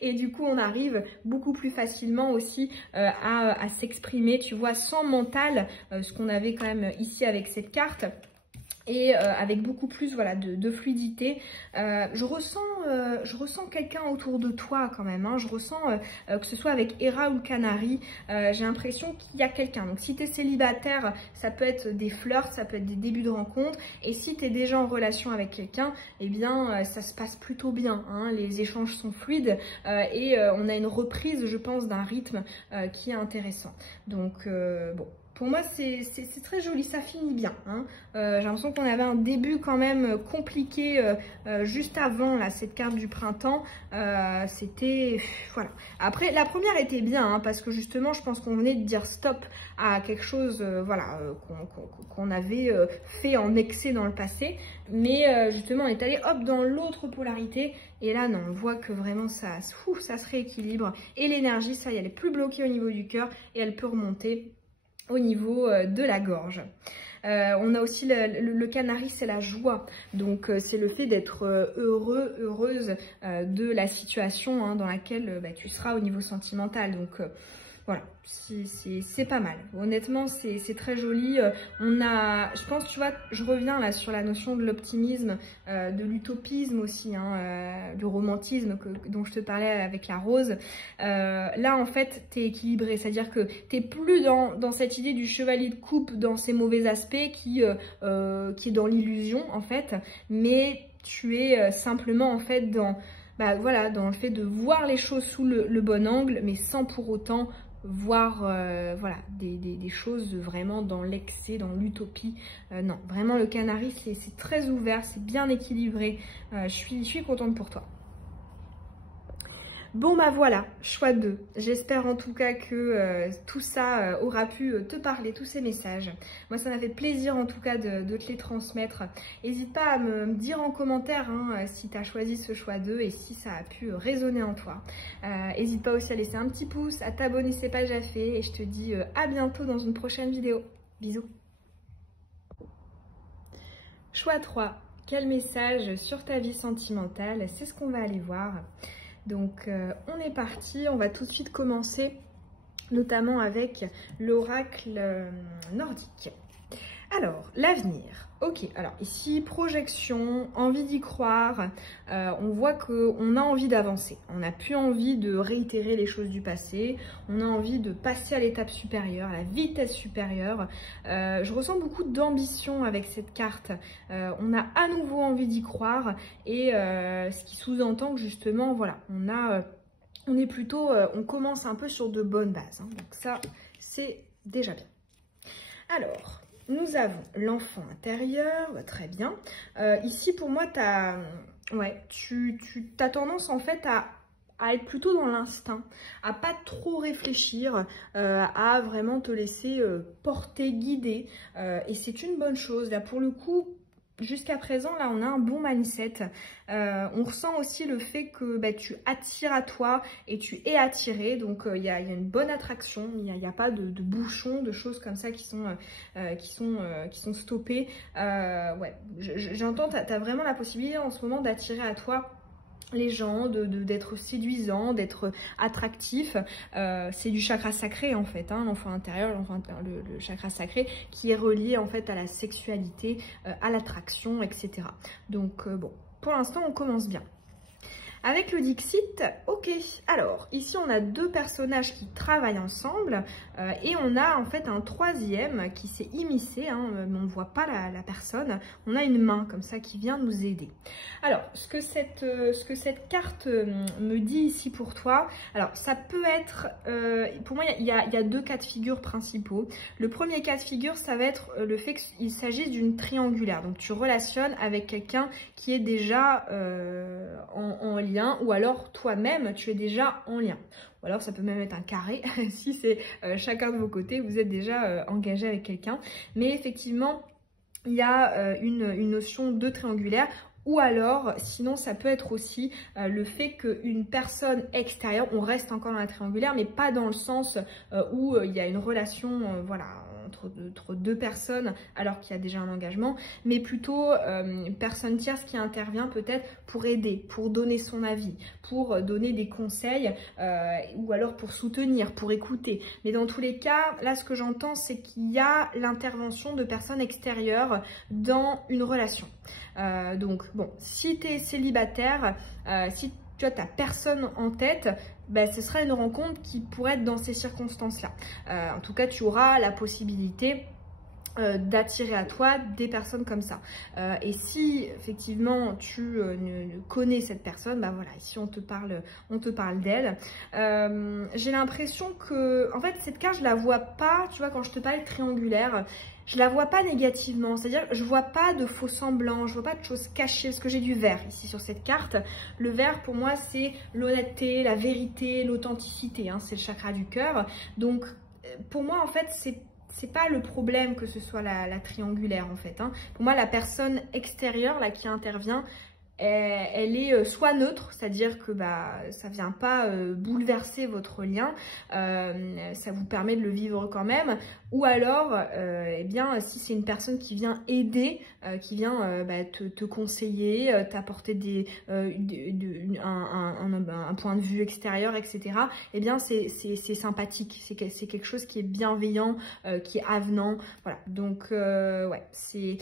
Et du coup, on arrive beaucoup plus facilement aussi à s'exprimer, tu vois, sans mental, ce qu'on avait quand même ici avec cette carte. Et avec beaucoup plus voilà, de fluidité. Je ressens quelqu'un autour de toi quand même. Hein. Je ressens que ce soit avec Héra ou le canari, j'ai l'impression qu'il y a quelqu'un. Donc si tu es célibataire, ça peut être des flirts, ça peut être des débuts de rencontre. Et si tu es déjà en relation avec quelqu'un, eh bien ça se passe plutôt bien. Hein. Les échanges sont fluides et on a une reprise, je pense, d'un rythme qui est intéressant. Donc bon. pour moi, c'est très joli, ça finit bien. Hein. J'ai l'impression qu'on avait un début quand même compliqué juste avant là, cette carte du printemps. C'était... Voilà. Après, la première était bien, hein, parce que justement, je pense qu'on venait de dire stop à quelque chose voilà, qu'on avait fait en excès dans le passé. Mais justement, on est allé hop dans l'autre polarité. Et là, non, on voit que vraiment, ça se rééquilibre. Et l'énergie, ça y est, elle est plus bloquée au niveau du cœur et elle peut remonter au niveau de la gorge. On a aussi le canari, c'est la joie. Donc, c'est le fait d'être heureux, heureuse de la situation hein, dans laquelle tu seras au niveau sentimental. Donc, voilà, c'est pas mal. Honnêtement, c'est très joli. Je pense, tu vois, je reviens là sur la notion de l'optimisme, de l'utopisme aussi, hein, du romantisme dont je te parlais avec la rose. Là, en fait, t'es équilibré. C'est-à-dire que t'es plus dans cette idée du chevalier de coupe, dans ses mauvais aspects, qui est dans l'illusion, en fait. Mais tu es simplement, en fait, voilà, dans le fait de voir les choses sous le bon angle, mais sans pour autant voir voilà, des choses vraiment dans l'excès, dans l'utopie. Non, vraiment le canari, c'est très ouvert, c'est bien équilibré. Je suis contente pour toi. Bon bah voilà, choix 2. J'espère en tout cas que tout ça aura pu te parler, tous ces messages. Moi ça m'a fait plaisir en tout cas de te les transmettre. N'hésite pas à me dire en commentaire hein, si tu as choisi ce choix 2 et si ça a pu résonner en toi. N'hésite pas aussi à laisser un petit pouce, à t'abonner si ce n'est pas déjà fait et je te dis à bientôt dans une prochaine vidéo. Bisous. Choix 3. Quel message sur ta vie sentimentale? C'est ce qu'on va aller voir. Donc on est parti, on va tout de suite commencer notamment avec l'oracle nordique. Alors, l'avenir. Ok, alors ici, projection, envie d'y croire. On voit qu'on a envie d'avancer. On n'a plus envie de réitérer les choses du passé. On a envie de passer à l'étape supérieure, à la vitesse supérieure. Je ressens beaucoup d'ambition avec cette carte. On a à nouveau envie d'y croire. Et ce qui sous-entend que justement, voilà, on est plutôt, on commence un peu sur de bonnes bases. Hein. Donc ça, c'est déjà bien. Alors... Nous avons l'enfant intérieur, très bien. Ici, pour moi, tu as tendance en fait à être plutôt dans l'instinct, à pas trop réfléchir, à vraiment te laisser porter, guider. Et c'est une bonne chose. Là, pour le coup, jusqu'à présent, là, on a un bon mindset. On ressent aussi le fait que tu attires à toi et tu es attiré. Donc, il y a une bonne attraction. Il n'y a pas de bouchons, de choses comme ça qui sont stoppées. Ouais, j'entends, tu as vraiment la possibilité en ce moment d'attirer à toi les gens, d'être séduisant, d'être attractif. C'est du chakra sacré en fait, hein, l'enfant intérieur, le chakra sacré qui est relié en fait à la sexualité, à l'attraction, etc. Donc bon, pour l'instant on commence bien. Avec le Dixit, ok, alors ici on a deux personnages qui travaillent ensemble et on a en fait un troisième qui s'est immiscé, hein, mais on ne voit pas la personne, on a une main comme ça qui vient nous aider. Alors, ce que cette carte me dit ici pour toi, alors ça peut être, pour moi il y a deux cas de figure principaux. Le premier cas de figure, ça va être le fait qu'il s'agisse d'une triangulaire, donc tu relationnes avec quelqu'un qui est déjà en lien, ou alors toi-même tu es déjà en lien, ou alors ça peut même être un carré si c'est chacun de vos côtés, vous êtes déjà engagé avec quelqu'un, mais effectivement il y a une notion de triangulaire. Ou alors, sinon, ça peut être aussi le fait qu'une personne extérieure, on reste encore dans la triangulaire, mais pas dans le sens où il y a une relation, voilà, entre deux personnes alors qu'il y a déjà un engagement, mais plutôt une personne tierce qui intervient peut-être pour aider, pour donner son avis, pour donner des conseils ou alors pour soutenir, pour écouter. Mais dans tous les cas, là ce que j'entends, c'est qu'il y a l'intervention de personnes extérieures dans une relation. Donc bon, si tu es célibataire, si tu as ta personne en tête, ben, ce sera une rencontre qui pourrait être dans ces circonstances-là. En tout cas, tu auras la possibilité d'attirer à toi des personnes comme ça. Et si effectivement tu connais cette personne, bah voilà, ici on te parle d'elle. J'ai l'impression que, en fait, cette carte, je la vois pas, tu vois, quand je te parle triangulaire, je la vois pas négativement, c'est-à-dire je vois pas de faux semblants, je vois pas de choses cachées, parce que j'ai du vert ici sur cette carte. Le vert pour moi c'est l'honnêteté, la vérité, l'authenticité, hein, c'est le chakra du cœur. Donc pour moi en fait c'est pas le problème que ce soit la triangulaire en fait, hein. Pour moi la personne extérieure là qui intervient, elle est soit neutre, c'est-à-dire que bah, ça vient pas bouleverser votre lien, ça vous permet de le vivre quand même, ou alors eh bien, si c'est une personne qui vient aider, qui vient bah, te conseiller, t'apporter un point de vue extérieur, etc., eh bien c'est sympathique, c'est quelque chose qui est bienveillant, qui est avenant, voilà, donc ouais, c'est...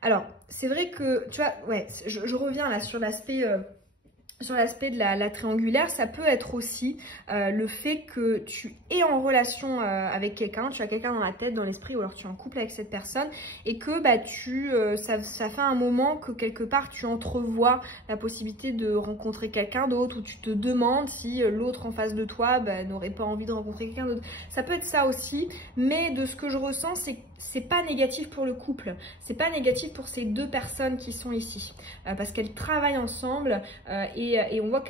Alors, c'est vrai que, tu vois, ouais, je reviens là sur l'aspect de la triangulaire, ça peut être aussi le fait que tu es en relation avec quelqu'un, tu as quelqu'un dans la tête, dans l'esprit, ou alors tu es en couple avec cette personne, et que bah, ça fait un moment que quelque part tu entrevois la possibilité de rencontrer quelqu'un d'autre, ou tu te demandes si l'autre en face de toi bah, n'aurait pas envie de rencontrer quelqu'un d'autre. Ça peut être ça aussi, mais de ce que je ressens, c'est pas négatif pour le couple, c'est pas négatif pour ces deux personnes qui sont ici, parce qu'elles travaillent ensemble et on voit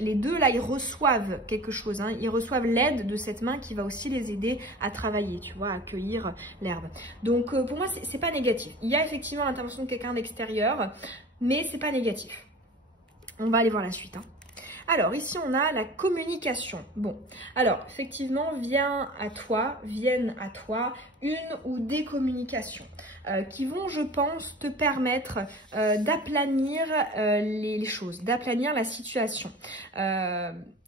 les deux là ils reçoivent quelque chose, hein. Ils reçoivent l'aide de cette main qui va aussi les aider à travailler, tu vois, à cueillir l'herbe. Donc pour moi c'est pas négatif. Il y a effectivement l'intervention de quelqu'un d'extérieur, mais c'est pas négatif. On va aller voir la suite, hein. Alors, ici, on a la communication. Bon, alors, effectivement, viennent à toi une ou des communications qui vont, je pense, te permettre d'aplanir les choses, d'aplanir la situation.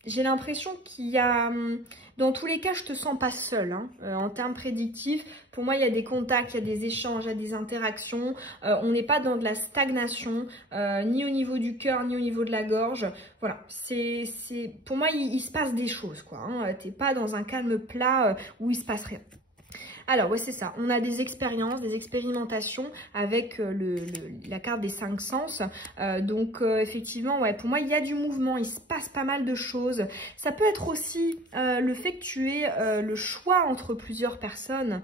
J'ai l'impression qu'il y a... Dans tous les cas, je te sens pas seule, hein. En termes prédictifs. Pour moi, il y a des contacts, il y a des échanges, il y a des interactions. On n'est pas dans de la stagnation, ni au niveau du cœur, ni au niveau de la gorge. Voilà, pour moi, il se passe des choses, quoi, hein. T'es pas dans un calme plat où il se passe rien. Alors, ouais, c'est ça. On a des expériences, des expérimentations avec la carte des 5 sens. Donc, effectivement, ouais, pour moi, il y a du mouvement. Il se passe pas mal de choses. Ça peut être aussi le fait que tu aies le choix entre plusieurs personnes.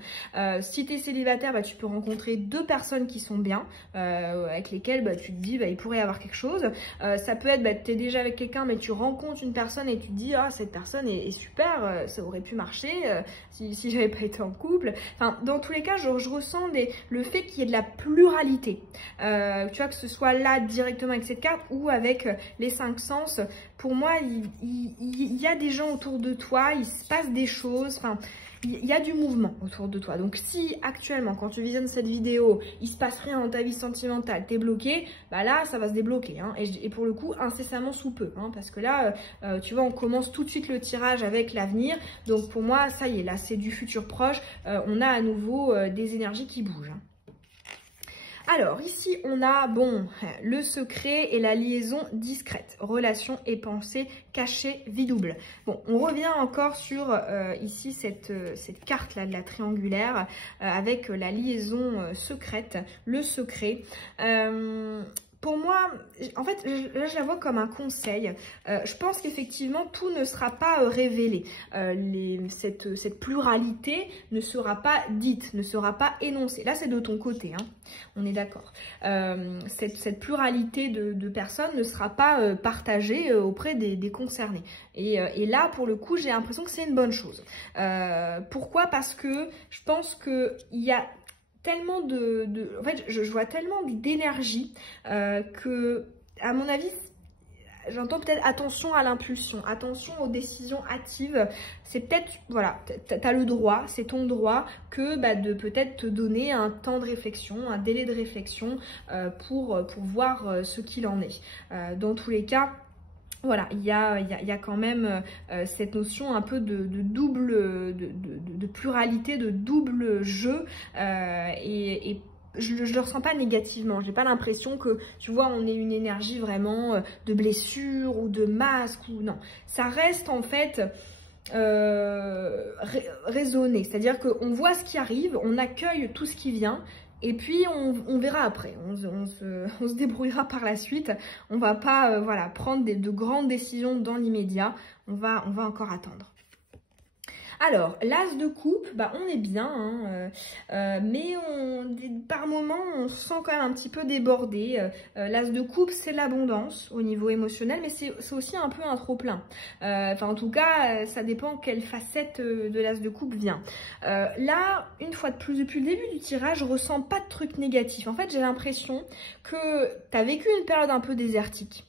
Si tu es célibataire, bah, tu peux rencontrer deux personnes qui sont bien, avec lesquelles bah, tu te dis, bah, il pourrait y avoir quelque chose. Ça peut être, bah, tu es déjà avec quelqu'un, mais tu rencontres une personne et tu te dis, ah, cette personne est super, ça aurait pu marcher si j'avais pas été en couple. Enfin, dans tous les cas, je ressens le fait qu'il y ait de la pluralité. Tu vois, que ce soit là directement avec cette carte ou avec les 5 sens. Pour moi, il y a des gens autour de toi, il se passe des choses. Enfin, il y a du mouvement autour de toi. Donc si actuellement, quand tu visionnes cette vidéo, il se passe rien dans ta vie sentimentale, t'es bloqué, bah là, ça va se débloquer, hein. Et pour le coup, incessamment sous peu, hein, parce que là, tu vois, on commence tout de suite le tirage avec l'avenir. Donc pour moi, ça y est, là, c'est du futur proche. On a à nouveau des énergies qui bougent, hein. Alors, ici, on a, bon, le secret et la liaison discrète. Relation et pensée cachée, vie double. Bon, on revient encore sur, ici, cette carte-là de la triangulaire avec la liaison secrète, le secret. Pour moi, en fait, là, je la vois comme un conseil. Je pense qu'effectivement, tout ne sera pas révélé. Cette pluralité ne sera pas dite, ne sera pas énoncée. Là, c'est de ton côté, hein. On est d'accord. Cette pluralité de personnes ne sera pas partagée auprès des concernés. Et là, pour le coup, j'ai l'impression que c'est une bonne chose. Pourquoi? Parce que je pense qu'il y a tellement en fait, je vois tellement d'énergie que, à mon avis, j'entends peut-être attention à l'impulsion, attention aux décisions hâtives. C'est peut-être, voilà, tu as le droit, c'est ton droit que bah, de peut-être te donner un temps de réflexion, un délai de réflexion pour voir ce qu'il en est. Dans tous les cas, voilà, il y a quand même cette notion un peu de pluralité, de double jeu et je ne le ressens pas négativement. J'ai pas l'impression que, tu vois, on ait une énergie vraiment de blessure ou de masque ou non. Ça reste en fait raisonner. C'est-à-dire qu'on voit ce qui arrive, on accueille tout ce qui vient, et puis on verra après, on se débrouillera par la suite. On va pas voilà, prendre de grandes décisions dans l'immédiat, on va encore attendre. Alors, l'as de coupe, bah, on est bien, hein, mais par moments, on se sent quand même un petit peu débordé. L'as de coupe, c'est l'abondance au niveau émotionnel, mais c'est aussi un peu un trop-plein. Enfin, en tout cas, ça dépend quelle facette de l'as de coupe vient. Là, une fois de plus, depuis le début du tirage, je ressens pas de trucs négatifs. En fait, j'ai l'impression que tu as vécu une période un peu désertique,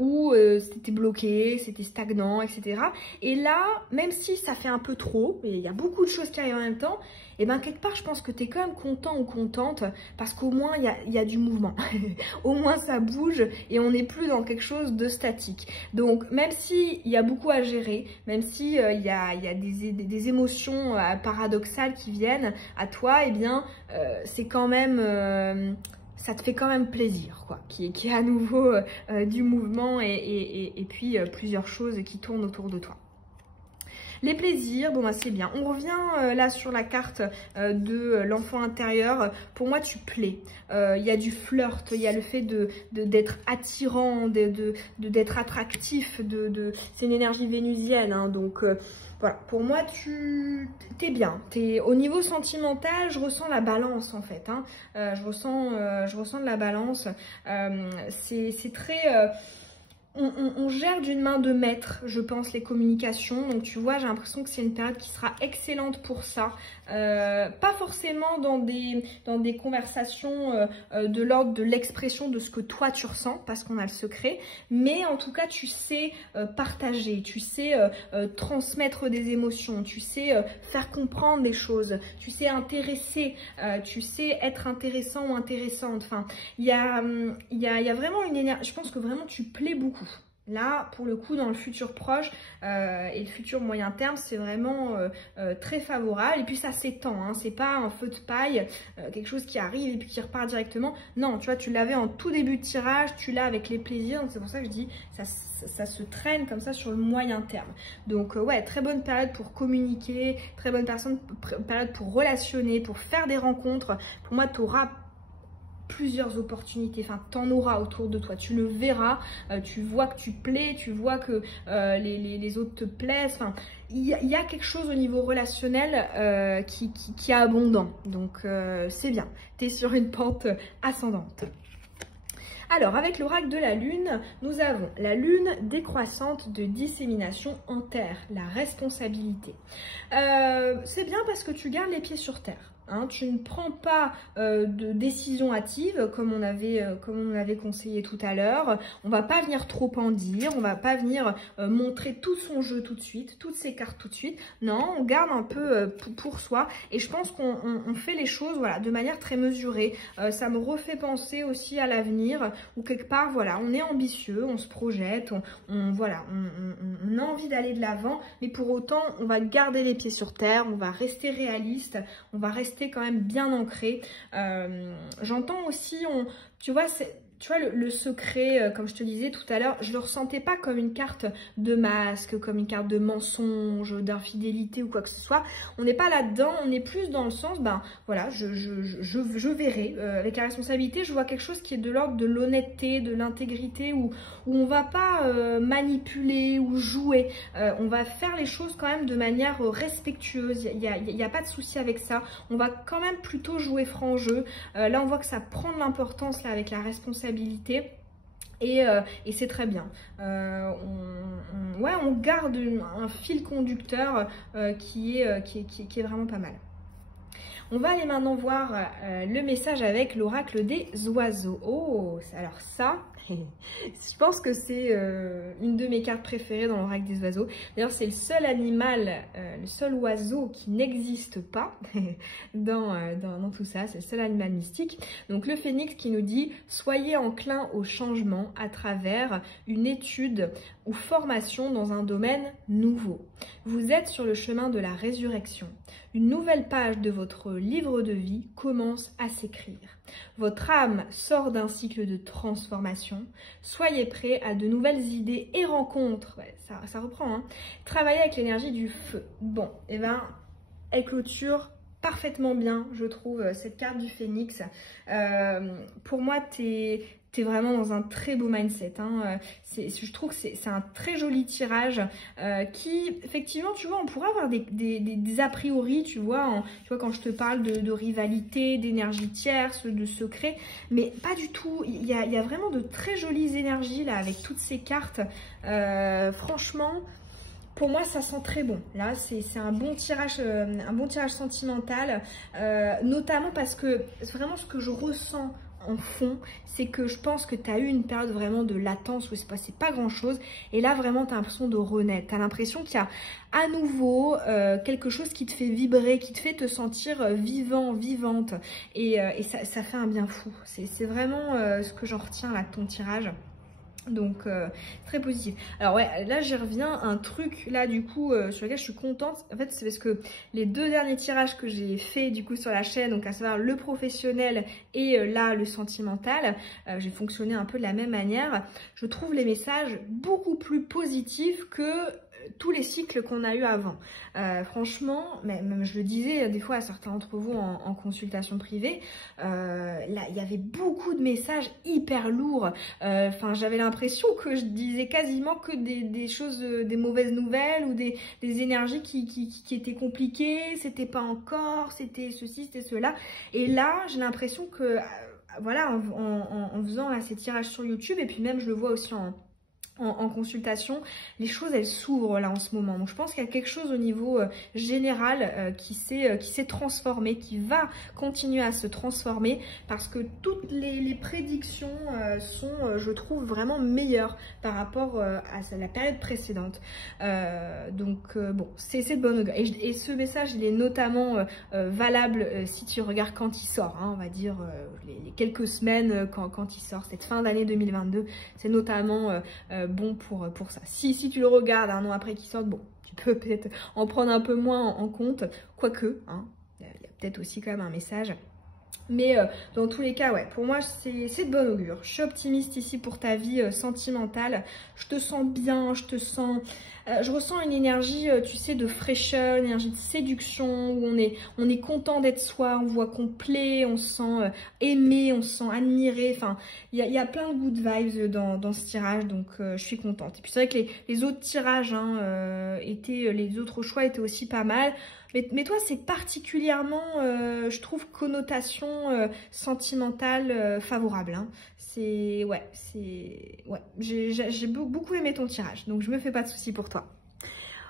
où c'était bloqué, c'était stagnant, etc. Et là, même si ça fait un peu trop, et il y a beaucoup de choses qui arrivent en même temps, et ben quelque part je pense que tu es quand même content ou contente parce qu'au moins il y a du mouvement. Au moins ça bouge et on n'est plus dans quelque chose de statique. Donc même s'il y a beaucoup à gérer, même si il y a des émotions paradoxales qui viennent à toi, et bien c'est quand même... ça te fait quand même plaisir, quoi, qu'il y ait à nouveau du mouvement et puis plusieurs choses qui tournent autour de toi. Les plaisirs, bon bah c'est bien. On revient là sur la carte de l'enfant intérieur. Pour moi, tu plais. Il y a du flirt, il y a le fait d'être attirant, d'être attractif. C'est une énergie vénusienne, hein, donc... voilà, pour moi, t'es bien. Au niveau sentimental, je ressens la balance en fait. Hein. Je ressens de la balance. C'est très... On gère d'une main de maître, je pense, les communications. Donc tu vois, j'ai l'impression que c'est une période qui sera excellente pour ça. Pas forcément dans des conversations de l'ordre de l'expression de ce que toi tu ressens, parce qu'on a le secret. Mais en tout cas, tu sais partager, tu sais transmettre des émotions, tu sais faire comprendre des choses, tu sais intéresser, tu sais être intéressant ou intéressante. Enfin, il y a vraiment une énergie. Je pense que vraiment tu plais beaucoup. Là, pour le coup, dans le futur proche et le futur moyen terme, c'est vraiment très favorable. Et puis, ça s'étend, hein. C'est pas un feu de paille, quelque chose qui arrive et puis qui repart directement. Non, tu vois, tu l'avais en tout début de tirage, tu l'as avec les plaisirs. Donc, c'est pour ça que je dis, ça se traîne comme ça sur le moyen terme. Donc, ouais, très bonne période pour communiquer, très bonne période pour relationner, pour faire des rencontres. Pour moi, tu auras plusieurs opportunités, enfin t'en auras autour de toi, tu le verras, tu vois que tu plais, tu vois que les autres te plaisent, enfin il y a quelque chose au niveau relationnel qui est abondant, donc c'est bien, tu es sur une pente ascendante. Alors, avec l'oracle de la Lune, nous avons la Lune décroissante de dissémination en terre, la responsabilité. C'est bien parce que tu gardes les pieds sur terre. Hein, tu ne prends pas de décision hâtive comme on avait conseillé tout à l'heure. On va pas venir trop en dire, on va pas venir montrer tout son jeu tout de suite, toutes ses cartes tout de suite. Non, on garde un peu pour soi et je pense qu'on fait les choses voilà, de manière très mesurée. Ça me refait penser aussi à l'avenir où quelque part voilà, on est ambitieux, on se projette, on a envie d'aller de l'avant, mais pour autant on va garder les pieds sur terre, on va rester réaliste, on va rester quand même bien ancré. J'entends aussi, tu vois, le secret, comme je te disais tout à l'heure, je le ressentais pas comme une carte de masque, comme une carte de mensonge, d'infidélité ou quoi que ce soit. On n'est pas là-dedans, on est plus dans le sens, ben voilà, je verrai. Avec la responsabilité, je vois quelque chose qui est de l'ordre de l'honnêteté, de l'intégrité, où on va pas manipuler ou jouer. On va faire les choses quand même de manière respectueuse. Il y a pas de souci avec ça. On va quand même plutôt jouer franc jeu. Là, on voit que ça prend de l'importance là avec la responsabilité. Et c'est très bien. On garde un fil conducteur qui est vraiment pas mal. On va aller maintenant voir le message avec l'oracle des oiseaux. Oh, alors ça, je pense que c'est une de mes cartes préférées dans l'oracle des oiseaux. D'ailleurs, c'est le seul animal, le seul oiseau qui n'existe pas dans tout ça. C'est le seul animal mystique. Donc, le phénix qui nous dit « Soyez enclin au changement à travers une étude ou formation dans un domaine nouveau. Vous êtes sur le chemin de la résurrection. Une nouvelle page de votre livre de vie commence à s'écrire. Votre âme sort d'un cycle de transformation. Soyez prêts à de nouvelles idées et rencontres. Ouais, ça reprend, hein. Travaillez avec l'énergie du feu. Bon, et ben, elle clôture parfaitement bien, je trouve, cette carte du phénix. Pour moi, t'es vraiment dans un très beau mindset, hein. Je trouve que c'est un très joli tirage qui, effectivement, tu vois, on pourrait avoir des a priori, tu vois, quand je te parle de rivalité, d'énergie tierce, de secret, mais pas du tout. Il y a vraiment de très jolies énergies là avec toutes ces cartes. Franchement, pour moi, ça sent très bon. Là, c'est un bon tirage sentimental, notamment parce que vraiment ce que je ressens en fond, c'est que je pense que tu as eu une période vraiment de latence où il ne se passait pas grand chose, et là vraiment tu as l'impression de renaître, tu as l'impression qu'il y a à nouveau quelque chose qui te fait vibrer, qui te fait te sentir vivant, vivante, et ça fait un bien fou. C'est vraiment ce que j'en retiens là de ton tirage. Donc très positif. Alors ouais, là j'y reviens, un truc là du coup sur lequel je suis contente, en fait c'est parce que les deux derniers tirages que j'ai fait du coup sur la chaîne, donc à savoir le professionnel et là le sentimental, j'ai fonctionné un peu de la même manière. Je trouve les messages beaucoup plus positifs que tous les cycles qu'on a eu avant. Franchement, même je le disais des fois à certains d'entre vous en consultation privée, là il y avait beaucoup de messages hyper lourds. Enfin, j'avais l'impression que je disais quasiment que des choses, des mauvaises nouvelles ou des énergies qui étaient compliquées, c'était pas encore, c'était ceci, c'était cela. Et là, j'ai l'impression que, voilà, en faisant là, ces tirages sur YouTube, et puis même je le vois aussi en consultation, les choses elles s'ouvrent là en ce moment. Donc je pense qu'il y a quelque chose au niveau général qui s'est transformé, qui va continuer à se transformer, parce que toutes les prédictions sont, je trouve, vraiment meilleures par rapport à la période précédente. Bon, c'est de bonne augure. Et ce message, il est notamment valable si tu regardes quand il sort, hein, on va dire les quelques semaines quand il sort, cette fin d'année 2022, c'est notamment bon pour ça. Si tu le regardes un an après qu'il sorte, bon, tu peux peut-être en prendre un peu moins en compte, quoique, hein, il y a peut-être aussi quand même un message. Mais dans tous les cas, ouais, pour moi, c'est de bonne augure. Je suis optimiste ici pour ta vie sentimentale. Je te sens bien, je ressens une énergie, tu sais, de fraîcheur, une énergie de séduction, où on est content d'être soi, on voit qu'on plaît, on se sent aimé, on se sent admiré. Enfin, il y a plein de good vibes dans ce tirage, donc je suis contente. Et puis c'est vrai que les autres tirages, hein, les autres choix étaient aussi pas mal. Mais toi, c'est particulièrement, je trouve, connotation sentimentale favorable, hein. Ouais, j'ai beaucoup aimé ton tirage, donc je me fais pas de soucis pour toi.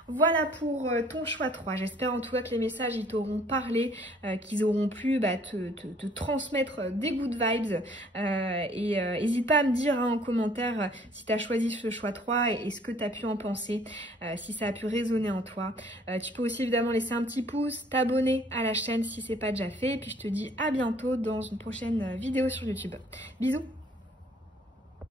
Voilà pour ton choix 3. J'espère en tout cas que les messages ils t'auront parlé, qu'ils auront pu te transmettre des good vibes. N'hésite pas à me dire, hein, en commentaire si tu as choisi ce choix 3 et ce que tu as pu en penser, si ça a pu résonner en toi. Tu peux aussi évidemment laisser un petit pouce, t'abonner à la chaîne si ce n'est pas déjà fait. Et puis je te dis à bientôt dans une prochaine vidéo sur YouTube. Bisous!